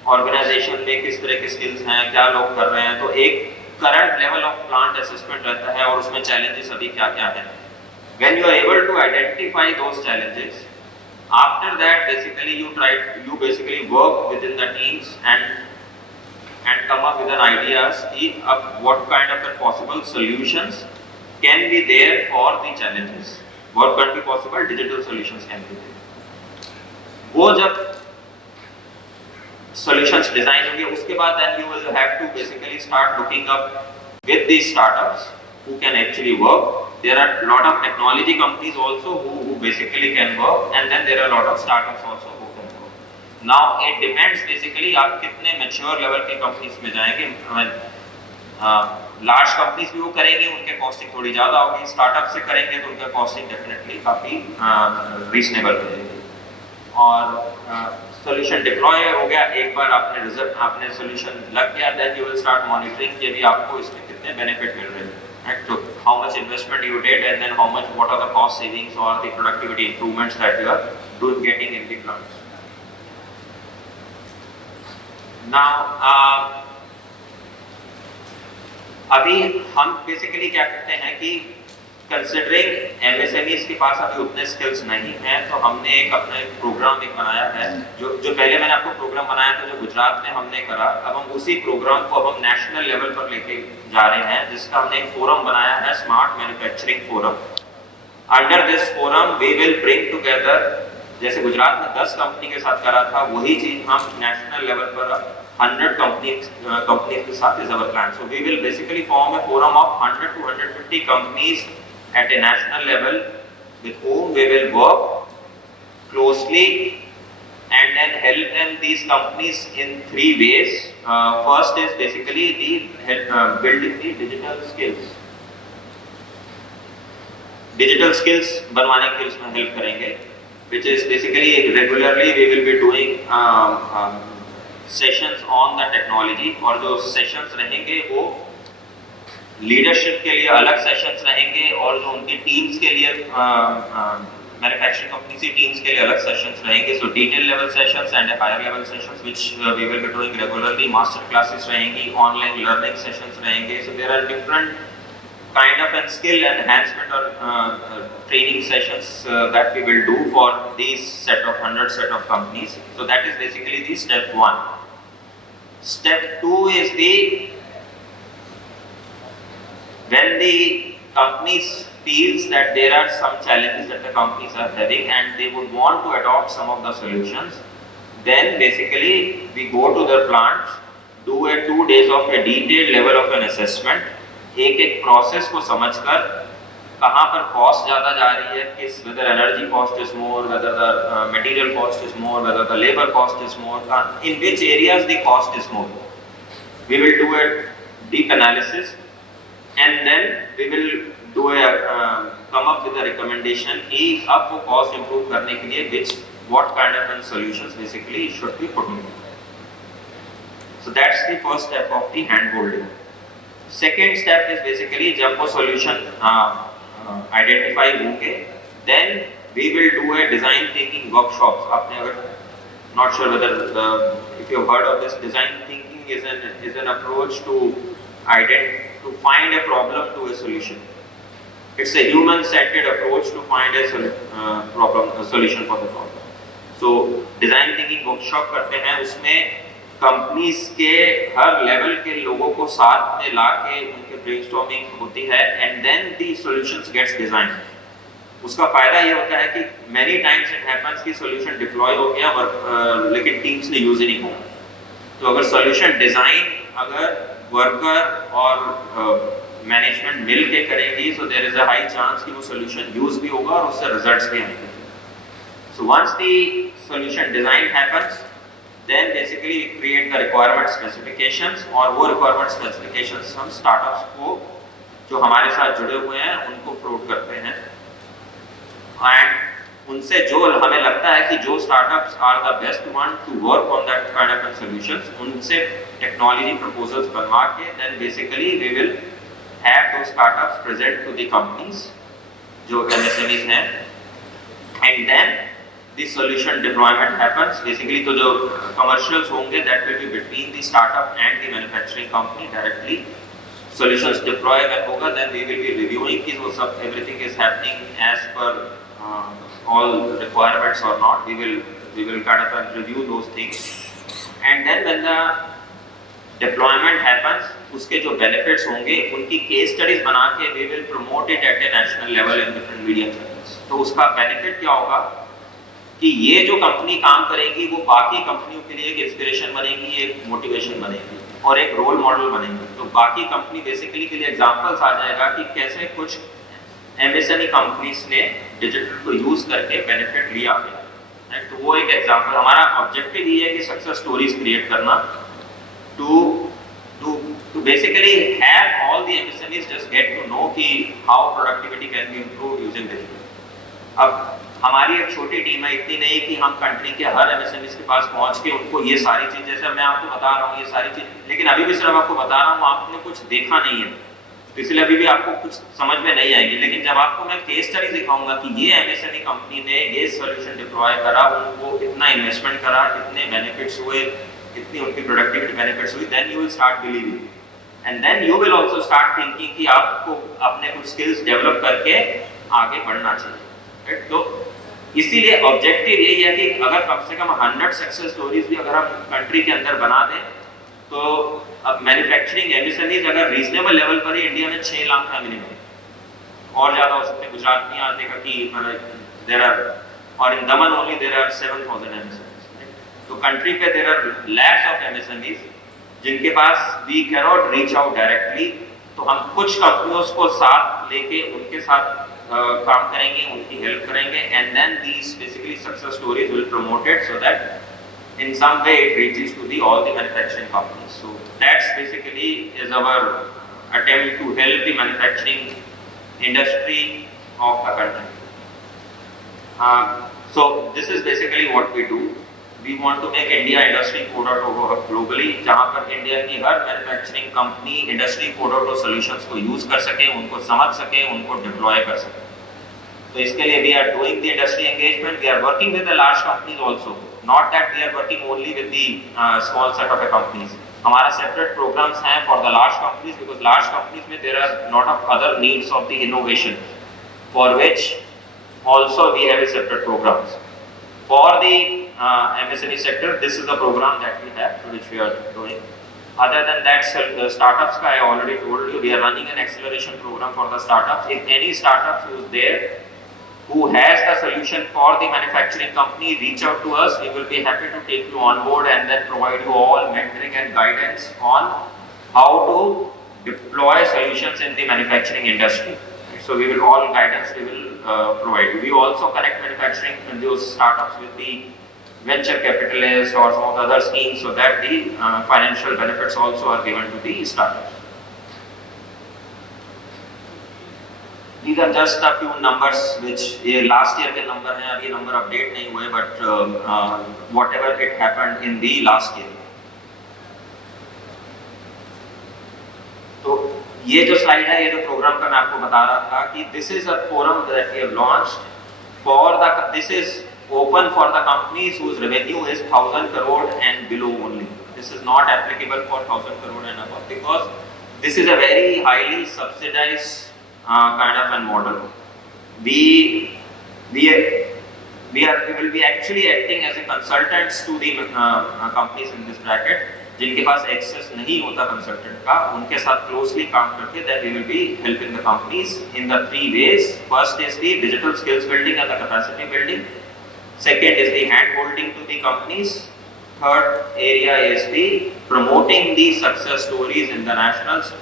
ऑर्गेनाइजेशन में किस तरह के स्किल्स हैं, क्या लोग कर रहे हैं, तो एक current level of plant assessment रहता है और उसमें चैलेंजेस अभी क्या क्या हैं। When you are able to identify those challenges, after that basically you basically work within the teams and come up with an ideas of what kind of possible solutions can be there for the challenges, what can be possible digital solutions can be there. वो जब solutions design होंगे उसके बाद then you will have to basically start looking up with these startups who can actually work. There are a lot of technology companies also who basically can work, and then there are a lot of startups also who can work. Now it depends basically आप कितने mature level के companies में जाएंगे. लार्ज कंपनीज भी वो करेंगे, उनके कॉस्टिंग थोड़ी ज़्यादा होगी. स्टार्टअप से करेंगे तो उनका कॉस्टिंग डेफिनेटली काफ़ी रीजनेबल रहेगी. और सॉल्यूशन डिप्लॉय हो गया, एक बार आपने रिजल्ट, आपने सॉल्यूशन लग गया, then you will start monitoring कि अभी आपको इसमें कितने बेनिफिट मिल रहे हैं, right? So how much investment you did, and then how much, what are the cost savings or the productivity improvements that you are getting in the plants. Now अभी हम बेसिकली क्या करते हैं कि कंसिडरिंग एमएसएमईज के पास अभी उतने स्किल्स नहीं हैं, तो हमने अपना एक प्रोग्राम बनाया है, जो पहले मैंने आपको प्रोग्राम बनाया था जो गुजरात में हमने करा. अब हम उसी प्रोग्राम को अब हम नेशनल लेवल पर लेके जा रहे हैं, जिसका हमने एक फोरम बनाया है, smart manufacturing forum. Under this forum we will bring together, जैसे गुजरात में 10 कंपनी के साथ करा था, वही चीज हम नेशनल लेवल पर 100 companies के साथ is our plan. So we will basically form a forum of 100 to 150 companies at a national level with whom we will work closely and then help them, these companies, in 3 ways. First is basically the building the digital skills. Digital skills बनवाने के लिए उसमें help करेंगे, which is basically regularly we will be doing sessions on the technology. और जो सेशंस रहेंगे वो लीडरशिप के लिए अलग सेशंस रहेंगे, और जो उनकी टीम्स के लिए मैन्युफैक्चरिंग कंपनी की टीम्स के लिए अलग सेशंस रहेंगे. So detail level sessions and higher level sessions which we will be doing regularly. Master classes रहेंगी, ऑनलाइन लर्निंग सेशंस रहेंगे. So there are different kind of a skill enhancement or training sessions that we will do for these 100 set of companies. So that is basically the step 1. Step 2 is when the companies feels that there are some challenges that the companies are having and they would want to adopt some of the solutions, then basically we go to their plants, do a 2 days of a detailed level of an assessment. एक प्रोसेस को समझकर कहाँ पर कॉस्ट ज़्यादा जा रही है, किस, whether energy cost is more, whether the material cost is more, whether the labor cost is more, in which areas the cost is more. We will do a deep analysis and then we will do a come up with a recommendation कि अब वो cost improve करने के लिए which what kind of solutions basically should be put in. So that's the first step of the hand-holding. Second step is basically जब वो solution identify होंगे, then we will do a design thinking workshops. आपने अगर not sure whether if you have heard of this, design thinking is an approach to find a problem to a solution. It's a human-centered approach to find a solution for the problem. So design thinking workshop करते हैं, उसमें कंपनीज के हर लेवल के लोगों को साथ में लाके उनके ब्रेनस्टॉर्मिंग होती है and then the solutions gets design. उसका फायदा ये होता है कि मेनी टाइम्स इट हैपेंस कि सॉल्यूशन डिप्लॉय हो गया लेकिन टीम्स ने यूज ही नहीं किया. तो अगर सॉल्यूशन डिजाइन अगर वर्कर और मैनेजमेंट मिल के करेगी, so there is a high chance कि वो सॉल्यूशन यूज भी होगा और उससे रिजल्ट्स भी आएंगे. So once the solution design happens, then basically we create the requirement specifications, और वो requirement specifications हम startups को जो हमारे साथ जुड़े हुए हैं उनको प्रोवाइड करते हैं. एंड उनसे जो हमें लगता है कि जो startups are the best one to work on that kind of solutions, उनसे technology proposals बनवा के then basically we will have those startups present to the companies जो MSMEs हैं, and then the solution deployment happens. Basically तो जो commercials होंगे that will be between the startup and the manufacturing company directly. Solutions deploy अगर होगा then we will be reviewing कि वो सब everything is happening as per all requirements or not. We will kind of review those things, and then when the deployment happens, उसके जो बेनिफिट्स होंगे उनकी केस स्टडीज बना के we will promote it at a national level in different media channels. तो उसका बेनिफिट क्या होगा कि ये जो कंपनी काम करेगी वो बाकी कंपनियों के लिए एक इंस्पिरेशन बनेगी, एक मोटिवेशन बनेगी और एक रोल मॉडल बनेगी। तो बाकी कंपनी बेसिकली के लिए एग्जांपल्स आ जाएगा कि कैसे कुछ एमएसएमई कंपनीज ने डिजिटल को यूज करके बेनिफिट लिया है। तो वो एक एग्जांपल, हमारा ऑब्जेक्टिव ये है कि सक्सेस स्टोरीज क्रिएट करना to basically have all the MSMEs just get to know कि how productivity can be improved using digital। अब हमारी एक छोटी टीम है, इतनी नहीं कि हम कंट्री के हर MSMEs के पास पहुंच के उनको ये सारी चीज, जैसे मैं आपको बता रहा हूँ ये सारी चीज, लेकिन अभी भी सिर्फ आपको बता रहा हूँ, आपने कुछ देखा नहीं है तो इसलिए अभी भी आपको कुछ समझ में नहीं आएगी। लेकिन जब आपको मैं केस स्टडी दिखाऊंगा कि ये MSME कंपनी ने ये सॉल्यूशन डिप्लॉय करा, उनको इतना इन्वेस्टमेंट करा, इतने बेनिफिट्स हुए, इतनी उनकी प्रोडक्टिविटी बेनिफिट्स हुई, then you will start believing and then you will also start thinking कि आपको अपने कुछ स्किल्स डेवलप करके आगे बढ़ना चाहिए। राइट? तो इसीलिए ऑब्जेक्टिव यही है कि अगर कम से कम 100 सक्सेस स्टोरीज भी अगर हम कंट्री के अंदर बना दें तो अब मैन्युफैक्चरिंग एमएसएमईज अगर रीजनेबल लेवल पर ही इंडिया में 6 लाख है मिनिमम, और ज्यादा हो सकते हैं। गुजरात में आज देखा कि देयर आर, और in Daman only there are 7000 MSMEs. तो कंट्री पे there are lakhs of MSMEs जिनके पास we can not reach out directly. तो हम कुछ कंपनियों को साथ लेके उनके साथ काम करेंगे, उनकी हेल्प करेंगे and then these basically success stories will promoted so that in some way it reaches to all the manufacturing companies. So that's basically is our attempt to help the manufacturing industry of the country. So this is basically what we do. We want to make India Industry 4.0 hub globally, जहाँ पर इंडिया की हर मैन्युफैक्चरिंग कंपनी इंडस्ट्री 4.0 सॉल्यूशंस को यूज कर सके, उनको समझ सके, उनको डिप्लॉय कर सके। तो इसके लिए we are doing the industry engagement. We are working with the large companies also. Not that we are working only with the small set of companies. हमारा separate programs हैं for the large companies because large companies में there are lot of other needs of the innovation for which also we have a separate programs. For the MSME sector, this is the program that we have which we are doing. Other than that, startups I already told you we are running an acceleration program for the startups. If any startups who is there who has the solution for the manufacturing company, reach out to us. We will be happy to take you on board and then provide you all mentoring and guidance on how to deploy solutions in the manufacturing industry. So we will all guidance we will provide you. We also connect manufacturing and those startups with the venture capitalists or some of the other schemes so that the financial benefits also are given to the startups. These are just a few numbers which ये last year के number हैं, अभी number update नहीं हुए but whatever it happened in the last year. तो ये जो slide है, ये जो program का मैं आपको बता रहा था कि this is a forum that we have launched for the, this is open for the companies whose revenue is 1000 crore and below only. This is not applicable for 1000 crore and above because this is a very highly subsidized kind of a model. We will be actually acting as a consultants to the companies in this bracket जिनके पास access नहीं होता consultant का, उनके साथ closely काम करके then we will be helping the companies in the 3 ways. First is the digital skills building and the capacity building. Second is the hand holding to the companies. Third area is the promoting the success stories internationals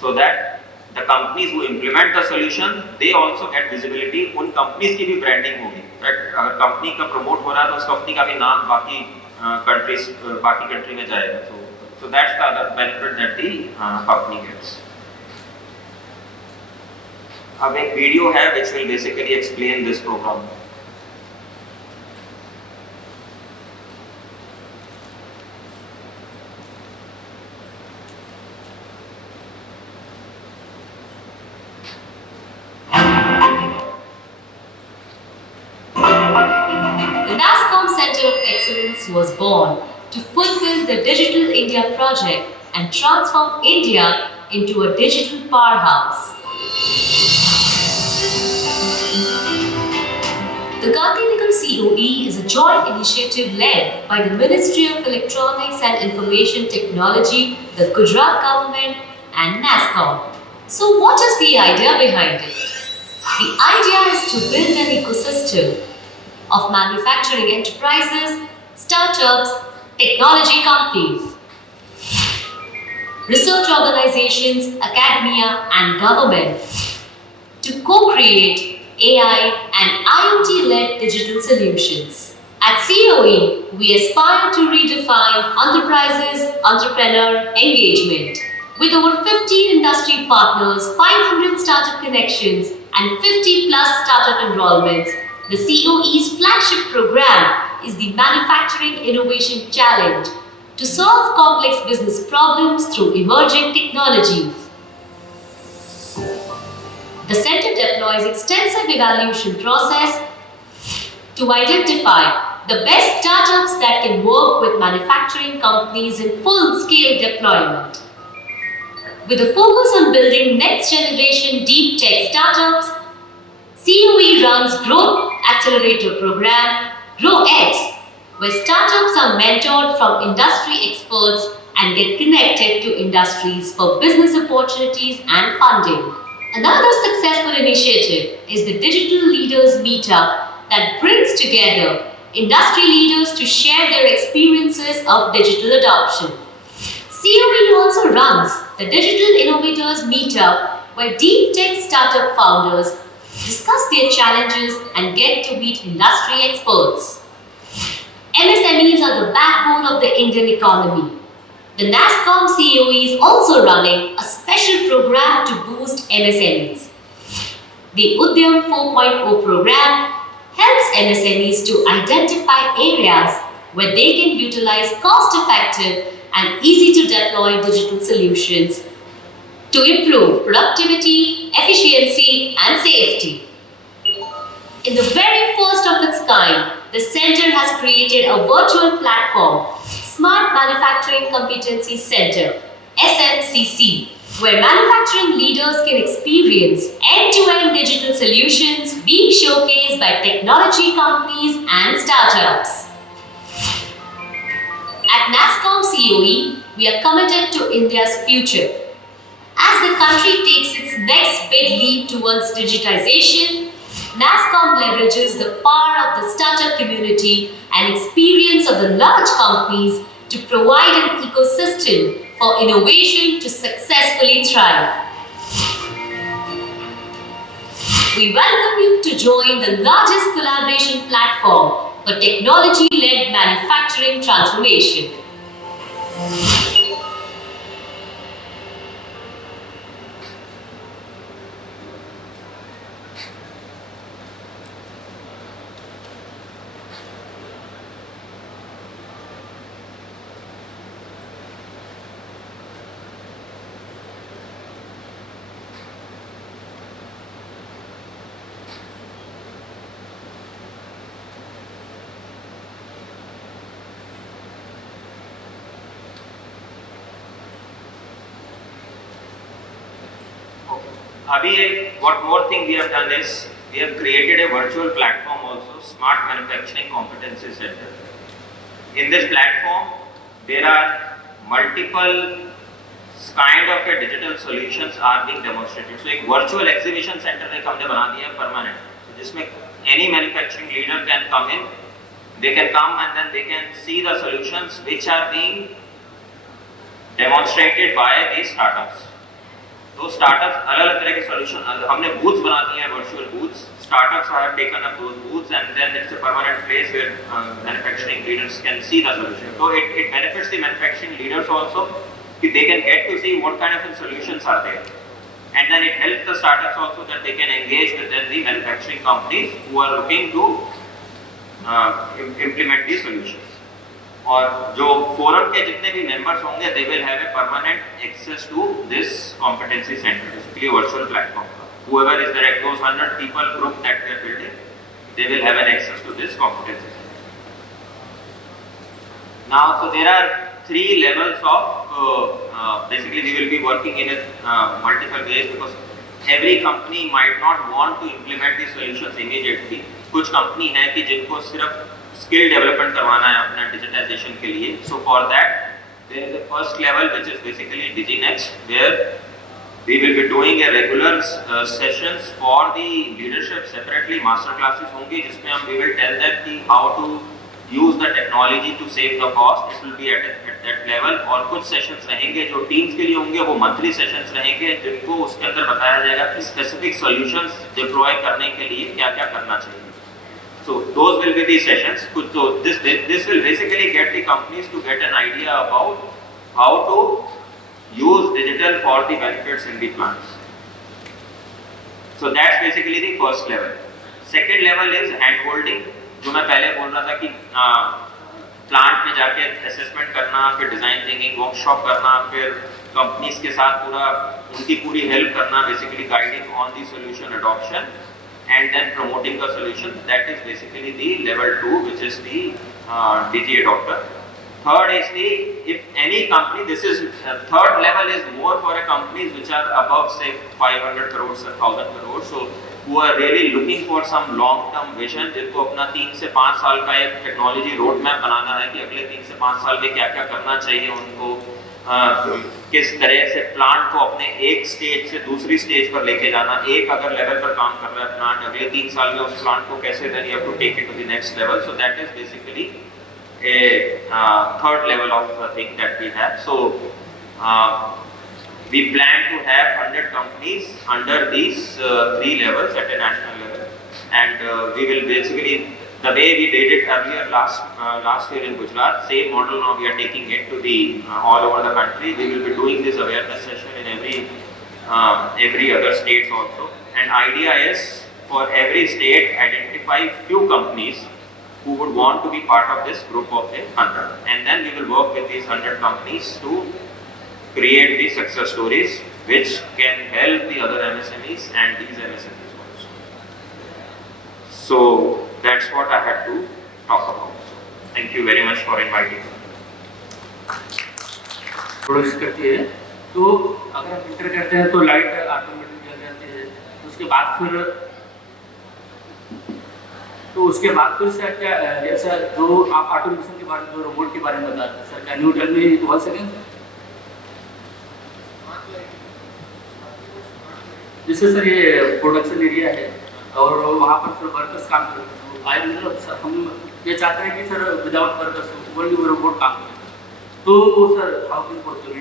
so that the companies who implement the solution they also get visibility. उन companies की भी branding होगी, अगर company का promote हो रहा है तो उस company का भी नाम बाकी countries बाकी country में जाएगा। So that's the other benefit that the company gets. अब एक video है which will basically explain this program. Was born to fulfill the Digital India project and transform India into a digital powerhouse. The Gandhinagar COE is a joint initiative led by the Ministry of Electronics and Information Technology, the Gujarat government, and NASSCOM. So, what is the idea behind it? The idea is to build an ecosystem of manufacturing enterprises, startups, technology companies, research organizations, academia, and government to co-create AI and IoT-led digital solutions. At COE, we aspire to redefine enterprises, entrepreneur engagement. With over 15 industry partners, 500 startup connections, and 50 plus startup enrollments, the COE's flagship program is the Manufacturing Innovation Challenge to solve complex business problems through emerging technologies. The center deploys extensive evaluation process to identify the best startups that can work with manufacturing companies in full-scale deployment. With a focus on building next-generation deep tech startups, COE runs Growth Accelerator Program, GrowX, where startups are mentored from industry experts and get connected to industries for business opportunities and funding. Another successful initiative is the Digital Leaders Meetup that brings together industry leaders to share their experiences of digital adoption. COE also runs the Digital Innovators Meetup, where deep tech startup founders discuss their challenges and get to meet industry experts. MSMEs are the backbone of the Indian economy. The NASSCOM COE is also running a special program to boost MSMEs. The Udyam 4.0 program helps MSMEs to identify areas where they can utilize cost-effective and easy-to-deploy digital solutions to improve productivity, efficiency, and safety. In the very first of its kind, the center has created a virtual platform, Smart Manufacturing Competency Center, SMCC, where manufacturing leaders can experience end-to-end digital solutions being showcased by technology companies and startups. At NASSCOM COE, we are committed to India's future. As the country takes its next big leap towards digitization, NASSCOM leverages the power of the startup community and experience of the large companies to provide an ecosystem for innovation to successfully thrive. We welcome you to join the largest collaboration platform for technology-led manufacturing transformation. What more thing we have done is we have created a virtual platform also, Smart Manufacturing Competency Center. In this platform, there are multiple kind of a digital solutions are being demonstrated. So, एक virtual exhibition center ने हमने बना दिया है permanent, जिसमें any manufacturing leader can come in, they can come and then they can see the solutions which are being demonstrated by these startups. तो स्टार्टअप्स अलग अलग तरह के सॉल्यूशन हमने बूथ्स बना दिए हैं, virtual booths. Startups have taken up those booths and then it's a permanent place where manufacturing leaders can see the solution. So it benefits the manufacturing leaders also, that they can get to see what kind of solutions are there. And then it helps the startups also that they can engage with the manufacturing companies who are looking to implement these solutions. और जो फोरम के जितने भी मेंबर्स होंगे, they will have a permanent access to this competency center, basically a virtual platform. Whoever is there, those 100 people group that we are building, they will have an access to this competency center. Now, so there are 3 levels of, basically we will be working in multiple ways because every company might not want to implement these solutions immediately. कुछ कंपनी है कि जिनको सिर्फ स्किल डेवलपमेंट करवाना है अपना डिजिटाइजेशन के लिए. So for that there is a first level which is basically DigiNext, where we will be doing a regular sessions for the leadership. Separately master classes होंगी जिसमें हम we will tell them कि how to use the technology to save the cost. It will be at that level. और कुछ sessions रहेंगे जो teams के लिए होंगे, वो monthly sessions रहेंगे जिनको उसके अंदर बताया जाएगा कि specific solutions deploy करने के लिए क्या क्या करना चाहिए. So those will be the sessions. So this will basically get the companies to get an idea about how to use digital for the benefits in the plants. So that's basically the first level. Second level is hand holding, जो मैं पहले बोल रहा था कि प्लांट में जाके असेसमेंट करना, फिर डिजाइन थिंकिंग वर्कशॉप करना, फिर कंपनीज के साथ पूरा उनकी पूरी हेल्प करना, basically guiding on the solution adoption and then promoting the solution. That is basically the level 2, which is the Digi adopter. Third is the, if any company, this is third level is more for a companies which are above say 500 crores or 1000 crores, so who are really looking for some long term vision, जिनको अपना 3 से 5 साल का एक टेक्नोलॉजी रोड मैप बनाना है कि अगले 3 से 5 साल में क्या क्या करना चाहिए उनको, किस तरह से प्लांट को अपने एक स्टेज से दूसरी स्टेज पर लेके जाना. एक अगर लेवल पर काम कर रहा है प्लांट, अगले 3 साल में उस प्लांट को कैसे then you have to take it to the next level. So that is basically a third level of thing that we have. So we plan to have 100 companies under these 3 levels at a national level, and we will basically, the way we did it earlier last year in Gujarat, same model now we are taking it to the all over the country. We will be doing this awareness session in every other states also, and idea is for every state identify few companies who would want to be part of this group of 100, and then we will work with these 100 companies to create the success stories which can help the other MSMEs and these MSMEs also. So that's what I had to talk about. Thank you very much for inviting me. Produce करती है, तो अगर आप फिल्टर करते हैं तो लाइट ऑटोमेटिक जल जाती है. उसके बाद फिर सर क्या, जैसा जो आप ऑटोमेशन के बारे में, जो रोबोट के बारे में बता रहे हैं sir, can you tell me one second. जैसे सर ये प्रोडक्शन एरिया है और वहाँ पर सर वर्कर्स काम करते हैं, आई मतलब सर हम ये चाहते हैं कि sir without workers only robot काम करें, तो सर हाउ कैन पॉसिबल.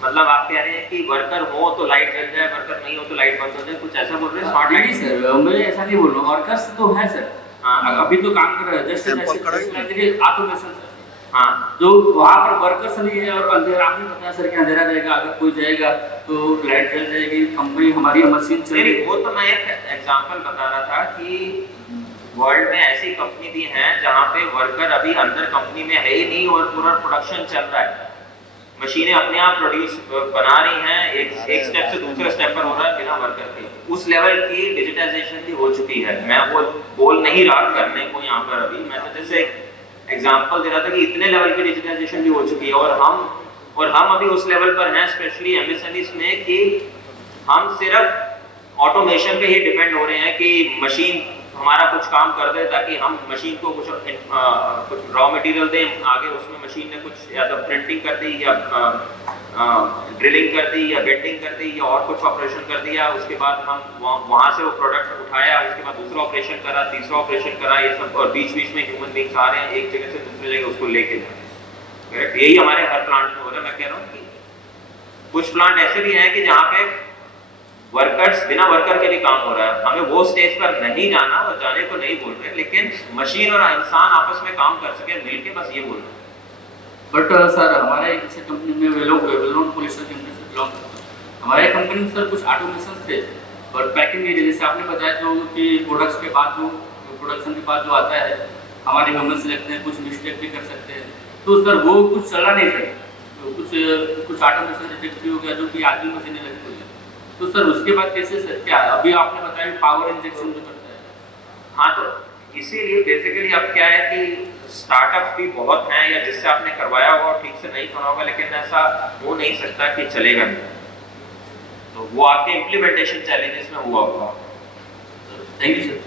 मतलब आप कह रहे हैं कि वर्कर हो तो लाइट जल जाए, वर्कर नहीं हो तो लाइट बंद हो जाए, कुछ ऐसा बोल रहे हैं? स्मार्ट नहीं सर, मैं ऐसा नहीं बोल रहा हूँ, वर्कर्स तो है सर. हाँ, अभी तो काम कर रहे हैं जैसे ऑटोमेशन सर. हाँ, जो वहाँ पर वर्कर्स नहीं है और अंधेरा, आपने बताया सर कि अंधेरा रहेगा, अगर कोई जाएगा तो लाइट जल जाएगी, कंपनी हमारी मशीन चलेगी. वो तो मैं एक एग्जांपल बता रहा था कि वर्ल्ड में ऐसी कंपनी भी हैं जहाँ पे वर्कर अभी अंदर कंपनी में है ही नहीं और पूरा प्रोडक्शन चल रहा है, मशीनें अपने आप प्रोड्यूस बना रही हैं, एक स्टेप से दूसरे स्टेप पर हो रहा है बिना वर्कर के. उस लेवल की डिजिटाइजेशन भी हो चुकी है. मैं वो बोल नहीं रहा करने को यहाँ पर अभी, मैं तो जैसे एग्जांपल दे रहा था कि इतने लेवल की डिजिटाइजेशन भी हो चुकी है और हम अभी उस लेवल पर हैं, स्पेशली एमएसएमईज में, कि हम सिर्फ ऑटोमेशन पे ही डिपेंड हो रहे हैं कि मशीन हमारा कुछ काम कर दे ताकि हम मशीन को कुछ रॉ मटेरियल दें, आगे उसमें मशीन ने कुछ या तो प्रिंटिंग कर दी या ड्रिलिंग कर दी या बेंडिंग कर दी या और कुछ ऑपरेशन कर दिया, उसके बाद हम वहाँ से वो प्रोडक्ट उठाया, उसके बाद दूसरा ऑपरेशन करा, तीसरा ऑपरेशन करा, ये सब, और बीच बीच में ह्यूमन बींग्स आ रहे हैं एक जगह से दूसरी जगह उसको लेके जाए. करेक्ट, यही हमारे हर प्लांट में हो रहा है. मैं कह रहा हूँ कि कुछ प्लांट ऐसे भी हैं कि जहाँ पे वर्कर्स, बिना वर्कर के भी काम हो रहा है. हमें वो स्टेज पर नहीं जाना और जाने को नहीं बोल रहे, लेकिन मशीन और इंसान आपस में काम कर सके मिलके, बस ये बोल रहे हैं. बट सर हमारे इस कंपनी में वेलोन पॉलिशर कंपनी से बिलोंग करते हैं. हमारे कंपनी में सर कुछ ऑटोमेशन थे और पैकिंग एरिया, जैसे आपने बताया जो कि प्रोडक्ट्स के बाद जो प्रोडक्शन के बाद जो आता है हमारे ह्यूमन से लगते हैं, कुछ मिस्टेक भी कर सकते हैं, तो सर वो कुछ चला नहीं सर, तो कुछ ऑटोमेशन रिजेक्ट भी हो गया जो कि आदमी मशीनें लगी हुई है. तो सर उसके बाद कैसे सर, क्या अभी आपने बताया पावर इंजेक्शन जो करता है. हाँ, तो इसीलिए बेसिकली अब क्या है कि स्टार्टअप भी बहुत हैं या जिससे आपने करवाया होगा और ठीक से नहीं करा होगा, लेकिन ऐसा हो नहीं सकता कि चलेगा नहीं, तो वो आपके इम्प्लीमेंटेशन चैलेंजेस में हुआ होगा. Thank you sir.